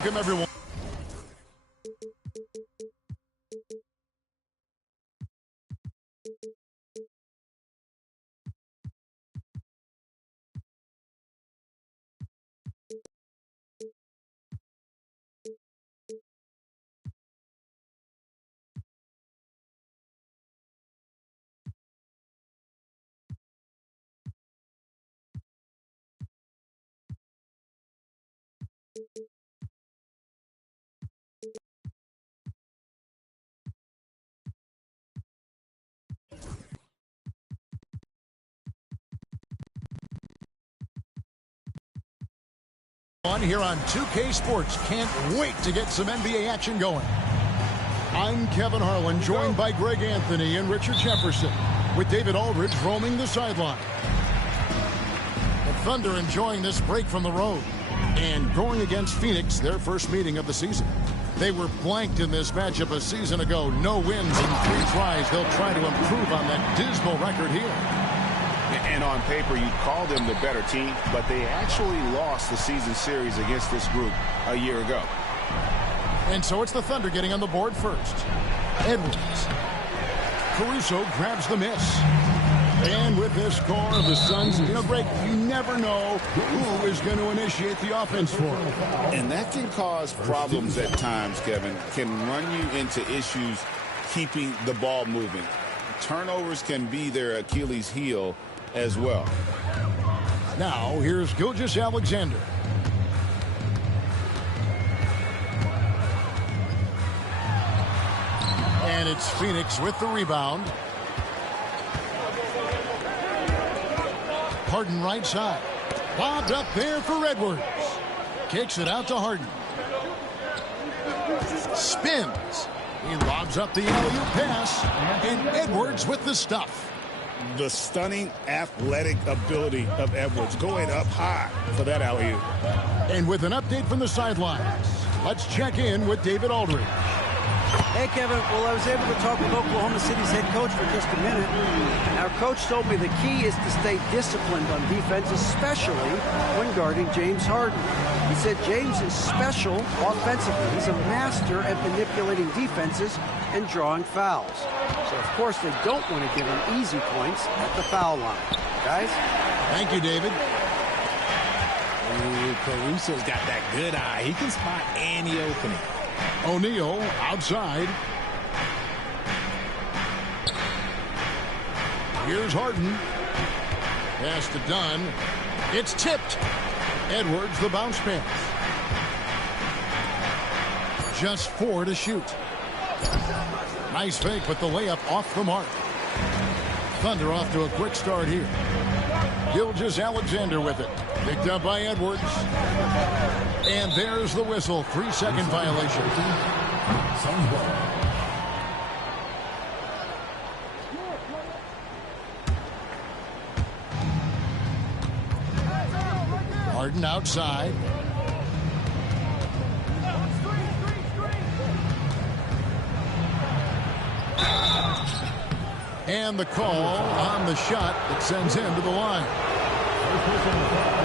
Welcome, everyone. Here on 2K Sports. Can't wait to get some NBA action going. I'm Kevin Harlan, joined by Greg Anthony and Richard Jefferson, with David Aldridge roaming the sideline. The Thunder enjoying this break from the road and going against Phoenix, their first meeting of the season. They were blanked in this matchup a season ago. No wins in 3 tries. They'll try to improve on that dismal record here. And on paper, you'd call them the better team, but they actually lost the season series against this group a year ago. And so it's the Thunder getting on the board first. Edwards. Caruso grabs the miss. And with this score of the Suns, Greg, you never know who is going to initiate the offense for them. And that can cause problems at times, Kevin. Can run you into issues keeping the ball moving. Turnovers can be their Achilles heel as well. Now, here's Gilgeous-Alexander. And it's Phoenix with the rebound. Harden right side. Lobbed up there for Edwards. Kicks it out to Harden. Spins. He lobs up the alley-oop pass. And Edwards with the stuff. The stunning athletic ability of Edwards going up high for that alley-oop. And with an update from the sidelines, let's check in with David Aldridge. Hey, Kevin. Well, I was able to talk with Oklahoma City's head coach for just a minute. Our coach told me the key is to stay disciplined on defense, especially when guarding James Harden. He said James is special offensively. He's a master at manipulating defenses and drawing fouls. So, of course, they don't want to give him easy points at the foul line. Guys? Thank you, David. Ooh, Caruso's got that good eye. He can spot any opening. O'Neal outside. Here's Harden. Pass to Dunn. It's tipped. Edwards the bounce pass. Just 4 to shoot. Nice fake, but the layup off the mark. Thunder off to a quick start here. Gilgeous-Alexander with it. Picked up by Edwards. And there's the whistle. 3-second violation. Harden outside. And the call on the shot that sends him to the line.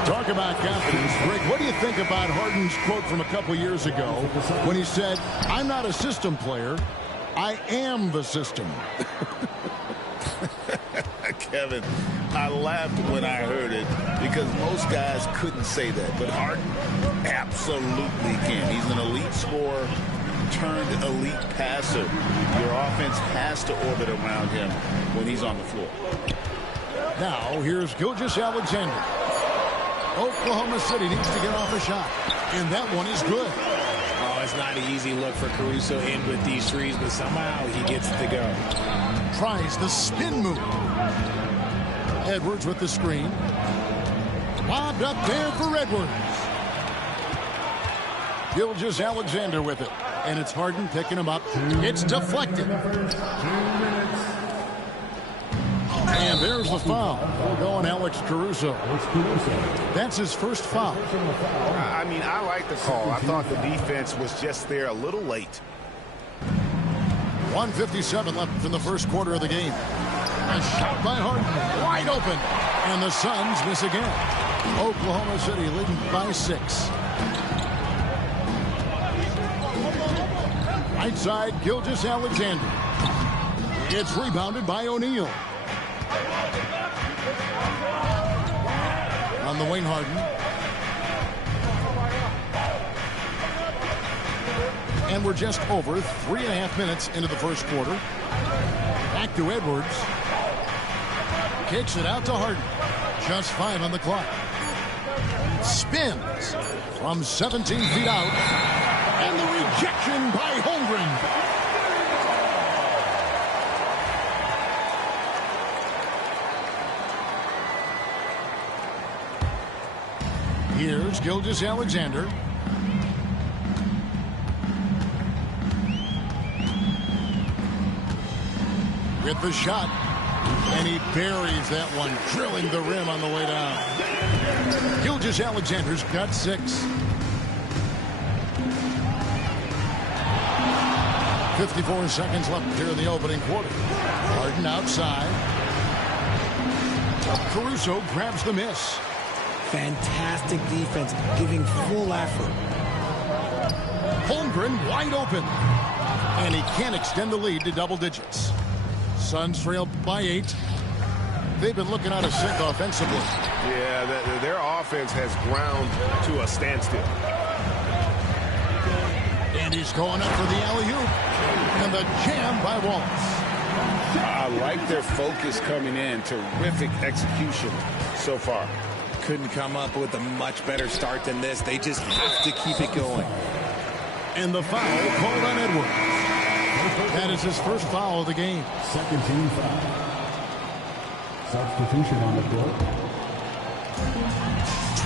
Talk about confidence. Greg, what do you think about Harden's quote from a couple years ago when he said, "I'm not a system player, I am the system"? Kevin, I laughed when I heard it because most guys couldn't say that, but Harden absolutely can. He's an elite scorer turned elite passer. Your offense has to orbit around him when he's on the floor. Now, here's Gilgeous-Alexander. Oklahoma City needs to get off a shot, and that one is good. Oh, it's not an easy look for Caruso in with these threes, but somehow he gets it to go. Tries the spin move. Edwards with the screen. Lobbed up there for Edwards. Gilgeous-Alexander with it. And it's Harden picking him up. It's deflected. And there's the foul. We'll go on Alex Caruso. That's his first foul. I mean, I like the call. I thought the defense was just there a little late. 1:57 left in the first quarter of the game. A shot by Harden, wide open. And the Suns miss again. Oklahoma City leading by 6. Right side, Gilgeous-Alexander. It's rebounded by O'Neal. On the wing, Harden. And we're just over 3.5 minutes into the first quarter. Back to Edwards. Kicks it out to Harden. Just 5 on the clock. Spins from 17 feet out. And the rejection by Holmgren. Here's Gilgeous-Alexander. With the shot. And he buries that one, drilling the rim on the way down. Gilgeous-Alexander's got 6. 54 seconds left here in the opening quarter. Harden outside. Caruso grabs the miss. Fantastic defense, giving full effort. Holmgren wide open. And he can't extend the lead to double digits. Suns trail by 8. They've been looking out of sync offensively. Yeah, their offense has ground to a standstill. And he's going up for the alley-oop. And the jam by Wallace. I like their focus coming in. Terrific execution so far. Couldn't come up with a much better start than this. They just have to keep it going. And the foul called on Edwards. That is his first foul of the game. Second team foul. Substitution on the court.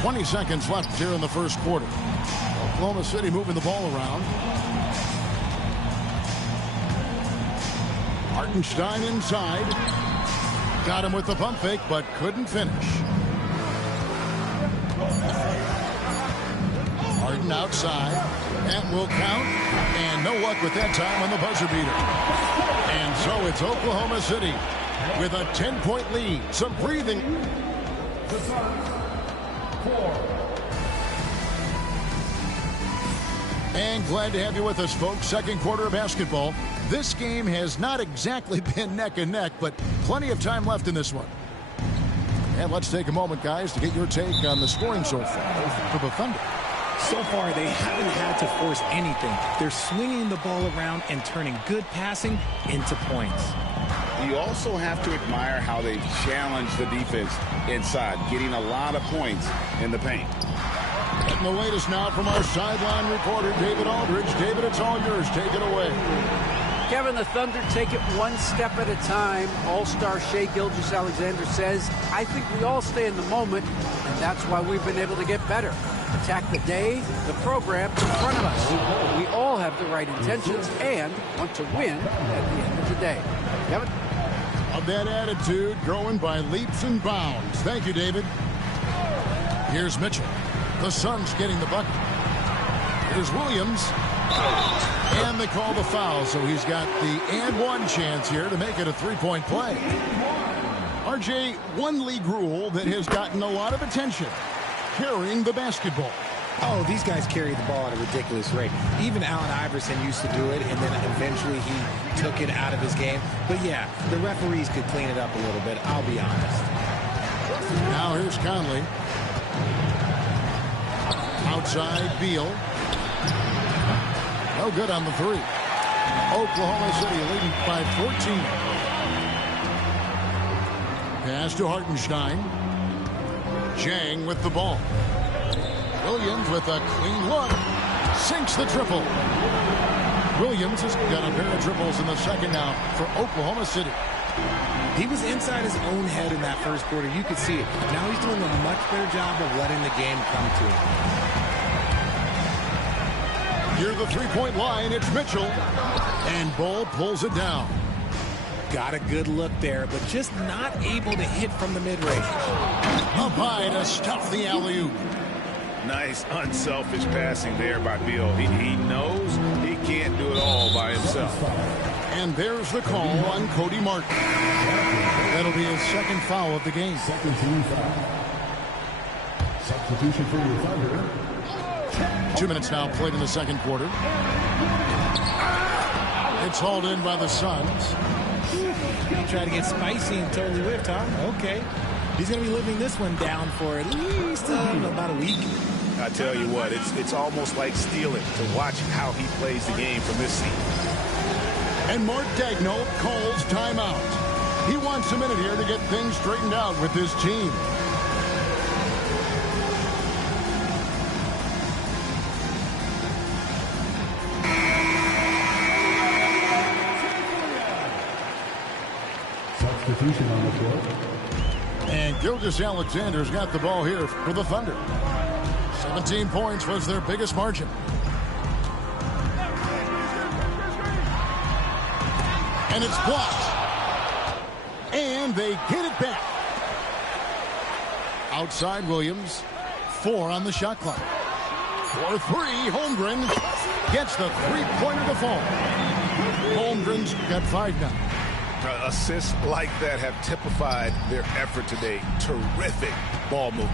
20 seconds left here in the first quarter. Oklahoma City moving the ball around. Hartenstein inside. Got him with the pump fake, but couldn't finish. Harden outside. That will count. And no luck with that time on the buzzer beater. And so it's Oklahoma City with a 10-point lead. Some breathing. And glad to have you with us, folks. Second quarter of basketball. This game has not exactly been neck and neck, but plenty of time left in this one. And let's take a moment, guys, to get your take on the scoring so far for the Thunder. So far, they haven't had to force anything. They're swinging the ball around and turning good passing into points. You also have to admire how they challenge the defense inside, getting a lot of points in the paint. Getting the latest now from our sideline reporter, David Aldridge. David, it's all yours. Take it away. Kevin, the Thunder take it one step at a time. All-star Shai Gilgeous-Alexander says, I think we all stay in the moment, and that's why we've been able to get better. Attack the day, the program in front of us. We all have the right intentions and want to win at the end of the day. Kevin? Of that attitude growing by leaps and bounds. Thank you, David. Here's Mitchell. The Suns getting the bucket. Here's Williams. And they call the foul, so he's got the and one chance here to make it a three-point play. RJ, one league rule that has gotten a lot of attention. Carrying the basketball. Oh, these guys carry the ball at a ridiculous rate. Even Allen Iverson used to do it, and then eventually he took it out of his game. But yeah, the referees could clean it up a little bit, I'll be honest. Now here's Conley. Outside, Beal. No good on the three. Oklahoma City leading by 14. Pass to Hartenstein. Jang with the ball. Williams with a clean look. Sinks the triple. Williams has got a pair of triples in the second now for Oklahoma City. He was inside his own head in that first quarter. You could see it. Now he's doing a much better job of letting the game come to him. Near the three-point line, it's Mitchell. And Bull pulls it down. Got a good look there, but just not able to hit from the mid-range. Up high to stuff the alley-oop. Nice, unselfish passing there by Beal. He knows he can't do it all by himself. And there's the call on Cody Martin. That'll be his second foul of the game. Second team foul. Substitution for the Thunder. 2 minutes now played in the second quarter. It's hauled in by the Suns. Try to get spicy and totally whipped, huh? Okay. He's going to be living this one down for at least about a week. I tell you what, it's almost like stealing to watch how he plays the game from this seat. And Mark Daigneault calls timeout. He wants a minute here to get things straightened out with his team. Substitution on the court. And Gilgeous-Alexander's got the ball here for the Thunder. 17 points was their biggest margin. And it's blocked. And they get it back. Outside Williams. 4 on the shot clock. For 3, Holmgren gets the three-pointer to fall. Holmgren's got 5 now. Assists like that have typified their effort today. Terrific ball movement.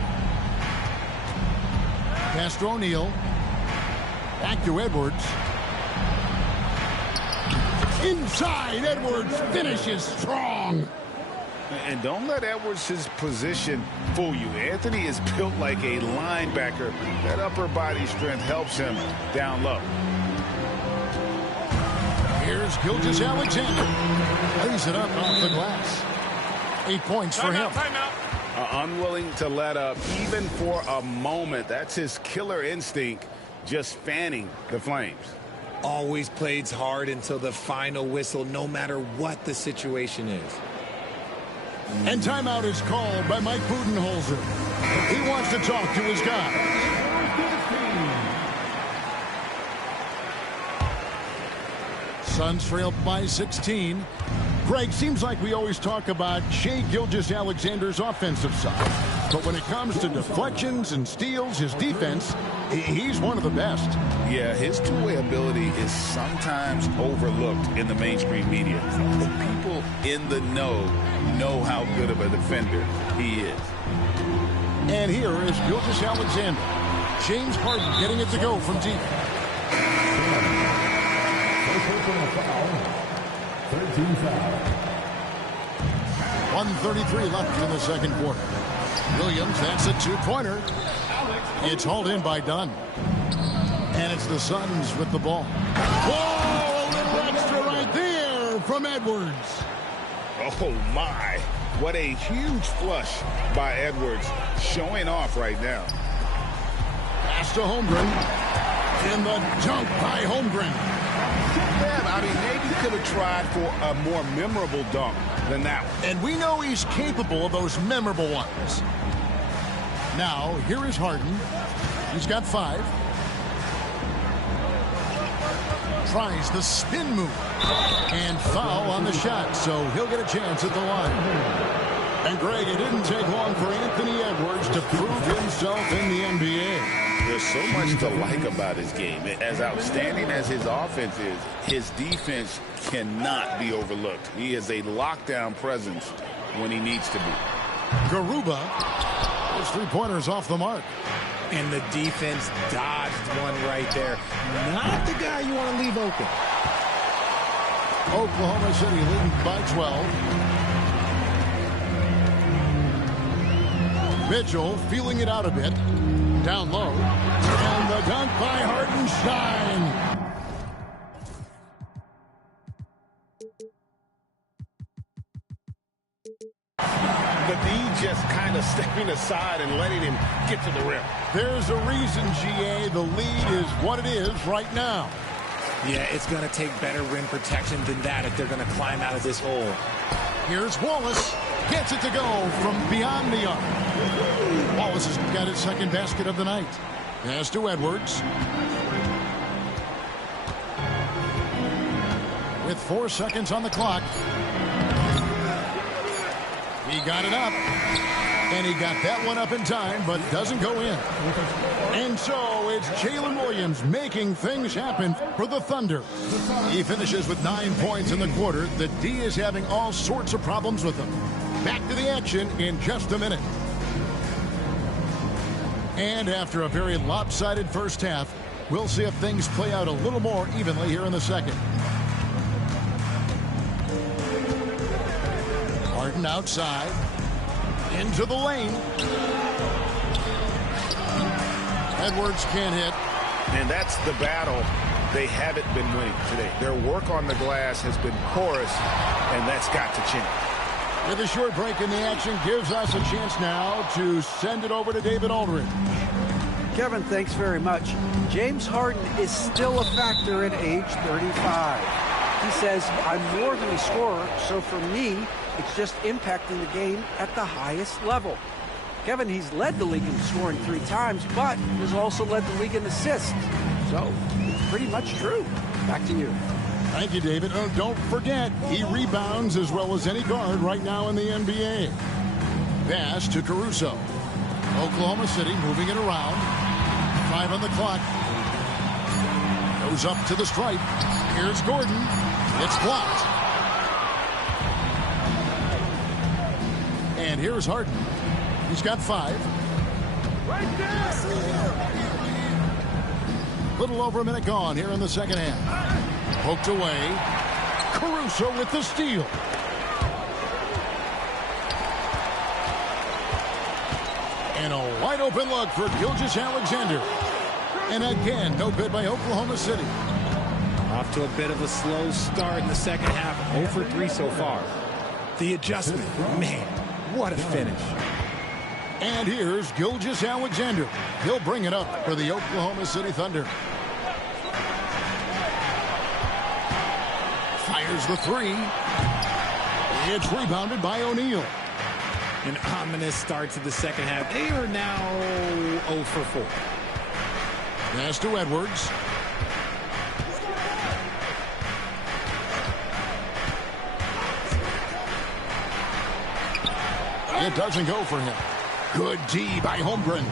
Pass to O'Neal. Back to Edwards. Inside, Edwards finishes strong. And don't let Edwards' position fool you. Anthony is built like a linebacker. That upper body strength helps him down low. Here's Gilgeous-Alexander. Lays it up off the glass. 8 points for him. Unwilling to let up even for a moment. That's his killer instinct, just fanning the flames. Always plays hard until the final whistle, no matter what the situation is. And timeout is called by Mike Budenholzer. He wants to talk to his guys. Suns trail by 16. Greg, seems like we always talk about Shai Gilgeous-Alexander's offensive side. But when it comes to deflections and steals, his defense, he's one of the best. Yeah, his two-way ability is sometimes overlooked in the mainstream media. The people in the know how good of a defender he is. And here is Gilgeous-Alexander. James Harden getting it to go from deep. 13 foul. 1:33 left in the second quarter. Williams, that's a two-pointer. It's hauled in by Dunn. And it's the Suns with the ball. Whoa, a little extra right there from Edwards. Oh, my. What a huge flush by Edwards, showing off right now. Pass to Holmgren. And the dunk by Holmgren. Yeah, I mean, maybe he could have tried for a more memorable dunk than that one. And we know he's capable of those memorable ones. Now, here is Harden. He's got 5. Tries the spin move. And foul on the shot, so he'll get a chance at the line. And, Greg, it didn't take long for Anthony Edwards to prove himself in the NBA. There's so much to like about his game. As outstanding as his offense is, his defense cannot be overlooked. He is a lockdown presence when he needs to be. Garuba, his three-pointers off the mark. And the defense dodged one right there. Not the guy you want to leave open. Oklahoma City leading by 12. Mitchell feeling it out a bit. Down low. And the dunk by Hartenstein. The D just kind of stepping aside and letting him get to the rim. There's a reason, GA, the lead is what it is right now. Yeah, it's going to take better rim protection than that if they're going to climb out of this hole. Here's Wallace. Gets it to go from beyond the arc. Wallace has got his second basket of the night. Pass to Edwards. With 4 seconds on the clock. He got it up. And he got that one up in time, but doesn't go in. And so it's Jalen Williams making things happen for the Thunder. He finishes with 9 points in the quarter. The D is having all sorts of problems with him. Back to the action in just a minute. And after a very lopsided first half, we'll see if things play out a little more evenly here in the second. Harden outside. Into the lane. Edwards can't hit. And that's the battle they haven't been winning today. Their work on the glass has been porous, and that's got to change. With a short break in the action, gives us a chance now to send it over to David Aldridge. Kevin, thanks very much. James Harden is still a factor at age 35. He says, I'm more than a scorer, so for me, it's just impacting the game at the highest level. Kevin, he's led the league in scoring 3 times, but has also led the league in assists. So, it's pretty much true. Back to you. Thank you, David. Oh, don't forget, he rebounds as well as any guard right now in the NBA. Pass to Caruso. Oklahoma City moving it around. 5 on the clock. Goes up to the stripe. Here's Gordon. It's blocked. And here's Harden. He's got 5. Right there. Little over a minute gone here in the second half. Poked away. Caruso with the steal. And a wide open look for Gilgeous-Alexander. And again, no good by Oklahoma City. Off to a bit of a slow start in the second half. 0 for 3 so far. The adjustment, man, what a finish. And here's Gilgeous-Alexander. He'll bring it up for the Oklahoma City Thunder. Fires the 3. It's rebounded by O'Neal. An ominous start to the second half. They are now 0 for 4. Pass to Edwards. It doesn't go for him. Good D by Holmgren.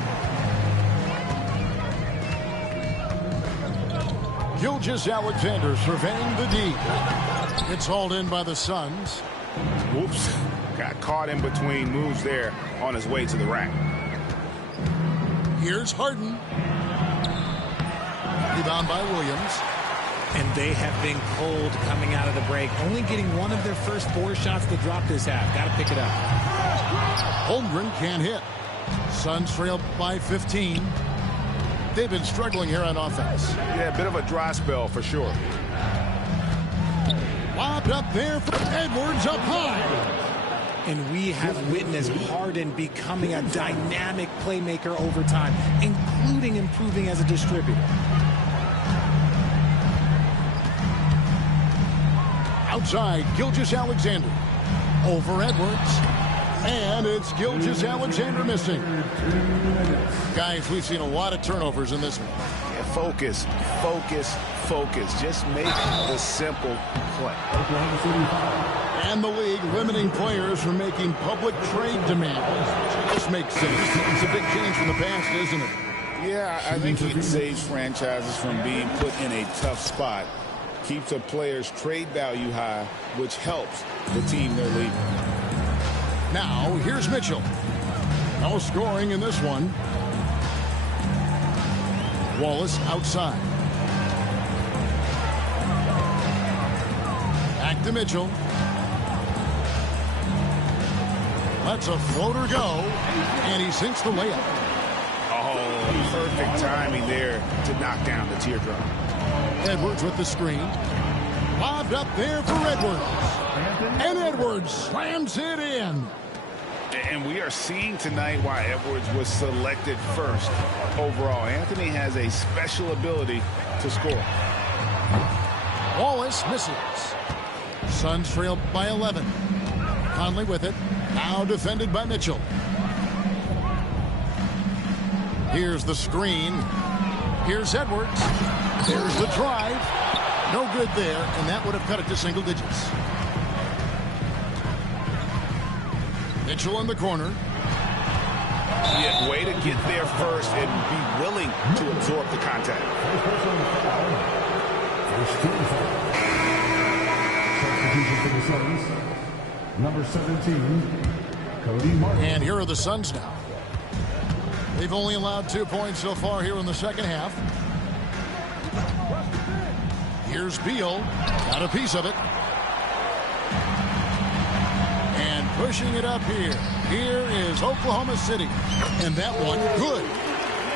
Gilgeous-Alexander surveying the D. It's hauled in by the Suns. Whoops. Got caught in between moves there on his way to the rack. Here's Harden. Rebound by Williams. And they have been cold coming out of the break. Only getting one of their first 4 shots to drop this half. Got to pick it up. Holmgren can't hit. Suns trail by 15. They've been struggling here on offense. Yeah, a bit of a dry spell for sure. Lobbed up there for Edwards up high. And we have witnessed Harden becoming a dynamic playmaker over time, including improving as a distributor. Outside, Gilgeous-Alexander. Over Edwards. And it's Gilgeous-Alexander missing. Guys, we've seen a lot of turnovers in this one. Yeah, focus, focus, focus. Just make the simple play. And the league limiting players from making public trade demands. This makes sense. It's a big change from the past, isn't it? Yeah, I think it saves franchises from being put in a tough spot. Keeps a player's trade value high, which helps the team they're leading. Now, here's Mitchell. No scoring in this one. Wallace outside. Back to Mitchell. Lets a floater go, and he sinks the layup. Oh, perfect timing there to knock down the teardrop. Edwards with the screen. Lobbed up there for Edwards. And Edwards slams it in. And we are seeing tonight why Edwards was selected first overall. Anthony has a special ability to score. Wallace misses. Suns trail by 11. Conley with it. Now defended by Mitchell. Here's the screen. Here's Edwards. There's the drive. No good there, and that would have cut it to single digits. Mitchell in the corner. Yeah, way to get there first and be willing to absorb the contact. Substitution for the Suns. Number 17, Cody Martin. And here are the Suns now. They've only allowed 2 points so far here in the second half. Here's Beal. Got a piece of it. And pushing it up here. Here is Oklahoma City. And that one, good.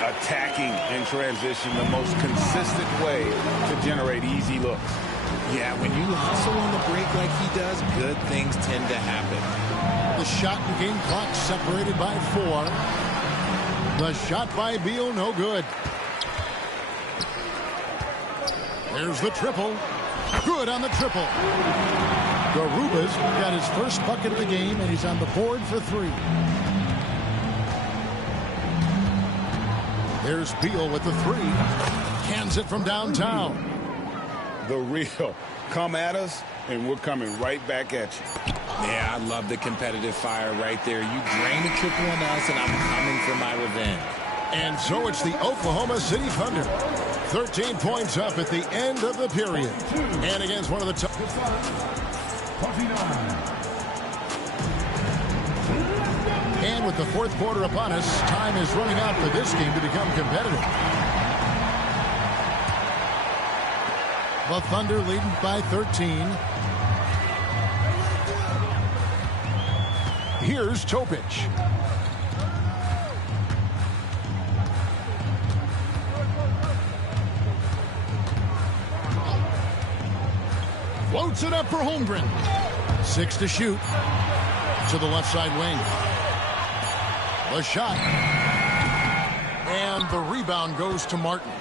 Attacking in transition, the most consistent way to generate easy looks. Yeah, when you hustle on the break like he does, good things tend to happen. The shot and game clock separated by 4. The shot by Beal, no good. There's the triple. Good on the triple. Garuba's got his first bucket of the game, and he's on the board for 3. There's Beal with the 3. Cans it from downtown. The real. Come at us, and we're coming right back at you. Yeah, I love the competitive fire right there. You drain the triple on us, and I'm coming for my revenge. And so it's the Oklahoma City Thunder. 13 points up at the end of the period. And against one of the top. 29. And with the fourth quarter upon us, time is running out for this game to become competitive. The Thunder leading by 13. Here's Topic. Floats it up for Holmgren. 6 to shoot. To the left side wing. The shot. And the rebound goes to Martin.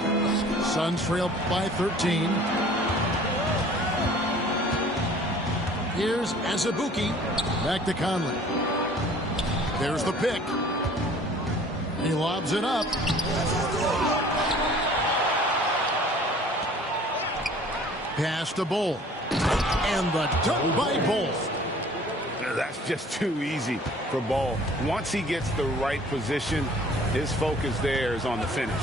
Suns trail by 13. Here's Azubuike. Back to Conley. There's the pick. He lobs it up. Pass to Bol. And the dunk by Bol. That's just too easy for Bol. Once he gets the right position, his focus there is on the finish.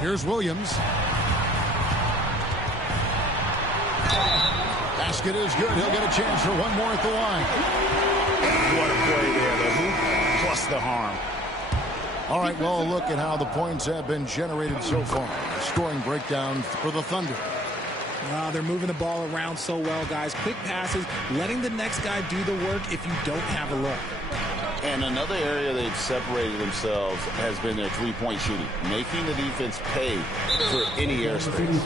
Here's Williams. Basket is good. He'll get a chance for one more at the line. What a play there. The hoop plus the harm. All right, well, look at how the points have been generated so far. Scoring breakdown for the Thunder. They're moving the ball around so well, guys. Quick passes, letting the next guy do the work if you don't have a look. And another area they've separated themselves has been their three-point shooting, making the defense pay for any airspace.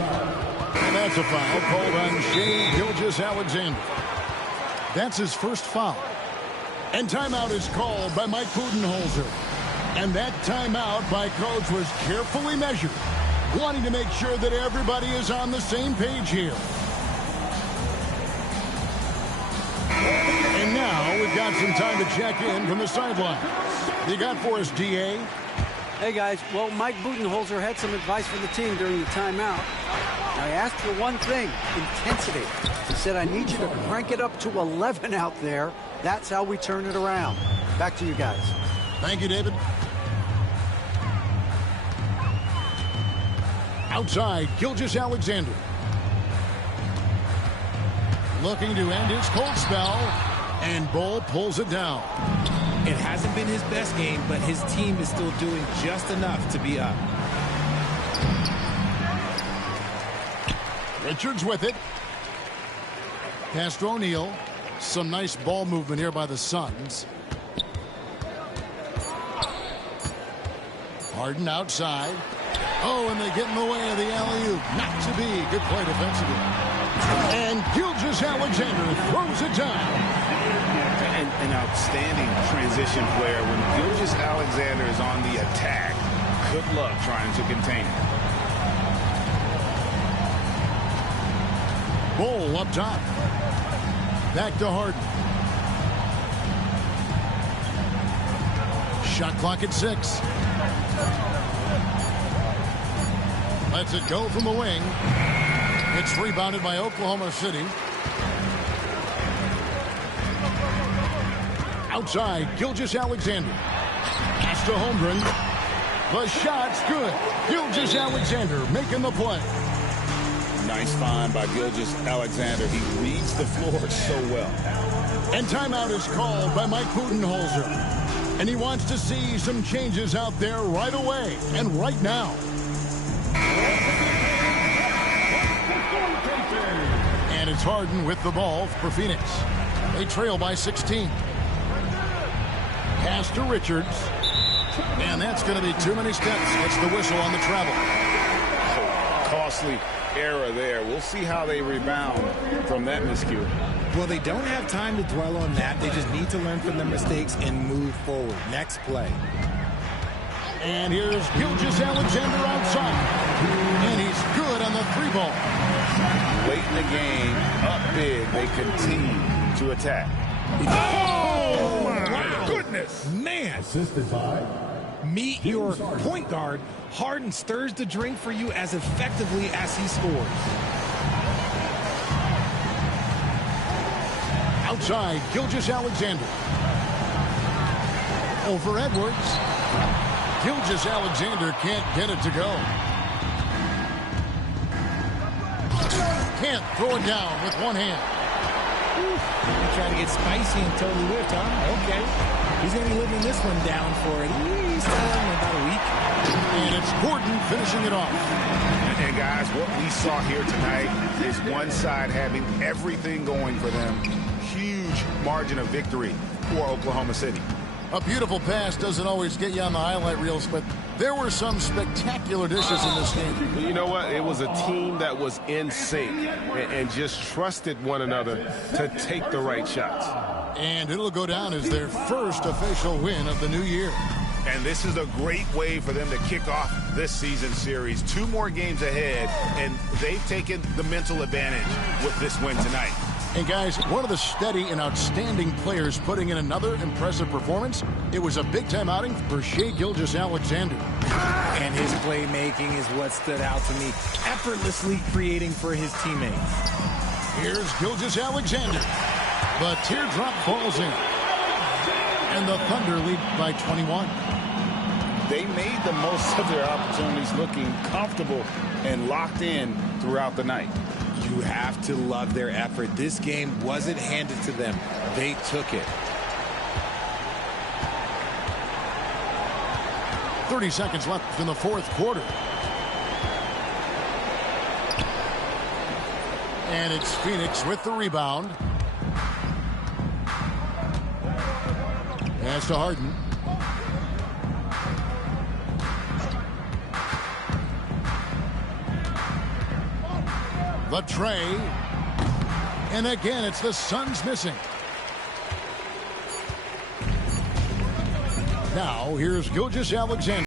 And that's a foul called on Shai Gilgeous-Alexander. That's his first foul. And timeout is called by Mike Budenholzer. And that timeout by Coach was carefully measured, wanting to make sure that everybody is on the same page here. And now we've got some time to check in from the sideline. You got for us, DA? Hey, guys. Well, Mike Budenholzer had some advice for the team during the timeout. Now, he asked for one thing, intensity. He said, I need you to crank it up to 11 out there. That's how we turn it around. Back to you guys. Thank you, David. Outside, Gilgeous-Alexander. Looking to end his cold spell, and Bol pulls it down. It hasn't been his best game, but his team is still doing just enough to be up. Richards with it. Pass to O'Neal. Some nice ball movement here by the Suns. Harden outside. Oh, and they get in the way of the alley-oop. Not to be. Good play defensively. And Gilgeous-Alexander throws it down. An outstanding transition player. When Gilgeous-Alexander is on the attack, good luck trying to contain it. Bol up top. Back to Harden. Shot clock at 6. Lets it go from the wing. It's rebounded by Oklahoma City. Outside, Gilgeous-Alexander. to Holmgren. The shot's good. Gilgeous-Alexander making the play. Nice find by Gilgeous-Alexander. He reads the floor so well. And timeout is called by Mike Budenholzer. And he wants to see some changes out there right away and right now. And it's Harden with the ball for Phoenix. They trail by 16. Pass to Richards. And that's going to be too many steps. That's the whistle on the travel. Costly error there. We'll see how they rebound from that miscue. Well, they don't have time to dwell on that. They just need to learn from their mistakes and move forward. Next play. And here's Gilgeous-Alexander outside. And he's good on the three ball. Late in the game, up big, they continue to attack. Oh, my goodness. Man. Assisted by Meet your point guard. Harden stirs the drink for you as effectively as he scores. Outside, Gilgeous-Alexander. Over Edwards. Gilgeous-Alexander can't get it to go. Can't throw it down with one hand. He tried to get spicy and totally whipped, huh? Okay. He's going to be living this one down for at least about a week. And it's Gordon finishing it off. And guys, what we saw here tonight is one side having everything going for them. Huge margin of victory for Oklahoma City. A beautiful pass doesn't always get you on the highlight reels, but there were some spectacular dishes in this game. You know what? It was a team that was in sync and just trusted one another to take the right shots. And it'll go down as their first official win of the new year. And this is a great way for them to kick off this season series. 2 more games ahead, and they've taken the mental advantage with this win tonight. And guys, one of the steady and outstanding players putting in another impressive performance. It was a big-time outing for Shai Gilgeous-Alexander. And his playmaking is what stood out to me. Effortlessly creating for his teammates. Here's Gilgeous-Alexander. The teardrop falls in. And the Thunder lead by 21. They made the most of their opportunities, looking comfortable and locked in throughout the night. You have to love their effort. This game wasn't handed to them. They took it. 30 seconds left in the fourth quarter. And it's Phoenix with the rebound. Pass to Harden. The tray. And again, it's the Suns missing. Now, here's Gilgeous-Alexander.